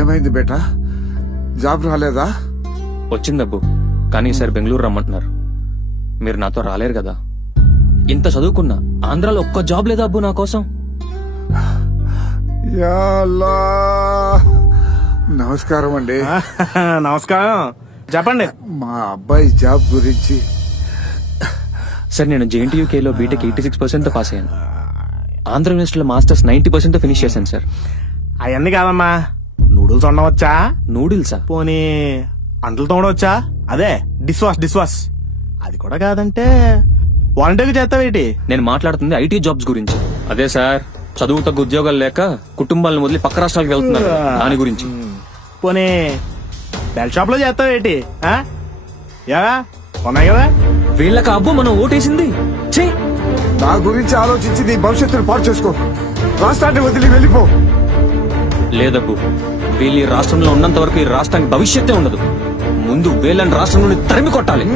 ఏమైంది బేటా? జాబ్ రాలేదా? వచ్చిందబ్బు, కానీ ఈసారి బెంగళూరు రమ్మంటున్నారు. మీరు నాతో రాలేరు కదా. ఇంత చదువుకున్నా ఆంధ్రాలో ఒక్క జాబ్ లేదా అబ్బు నా కోసం? యా అల్లా. నమస్కారం అండి. నమస్కారం, చెప్పండి. మా అబ్బాయి జాబ్ గురించి. సార్, నేను JNTUKలో బీటెక్ 86% పాస్ అయ్యాను. ఆంధ్ర యూనివర్సిటీలో మాస్టర్స్ 90% ఫినిష్ చేశాను సార్. అవన్నీ కాదమ్మా, నూడిల్స్ వండవచ్చా? నూడిల్సా? పోనీ అంటలు తోడవచ్చా? అదే డిష్ వాష్. అది కూడా కాదంటే వాలంటీర్గా చేస్తావేటి? నేను మాట్లాడుతుంది IT జాబ్స్ గురించి. అదే సార్, చదువు తగ్గ ఉద్యోగాలు లేక కుటుంబాలను వదిలి పక్క రాష్ట్రాలకు వెళ్తున్నారు, దాని గురించి. పోనీ బెల్ షాప్ లో చేస్తావేటి? ఉన్నాయి కదా వీళ్ళకి అబ్బు మనం ఓటేసింది. నా గురించి ఆలోచించి నీ భవిష్యత్తును పాడు చేసుకో. రాష్ట్రాన్ని వదిలి వెళ్ళిపో. లేదబ్బు, వీళ్ళు ఈ రాష్ట్రంలో ఉన్నంత వరకు ఈ రాష్ట్రానికి భవిష్యత్తే ఉండదు. ముందు వీళ్ళని రాష్ట్రం నుండి తరిమి కొట్టాలి.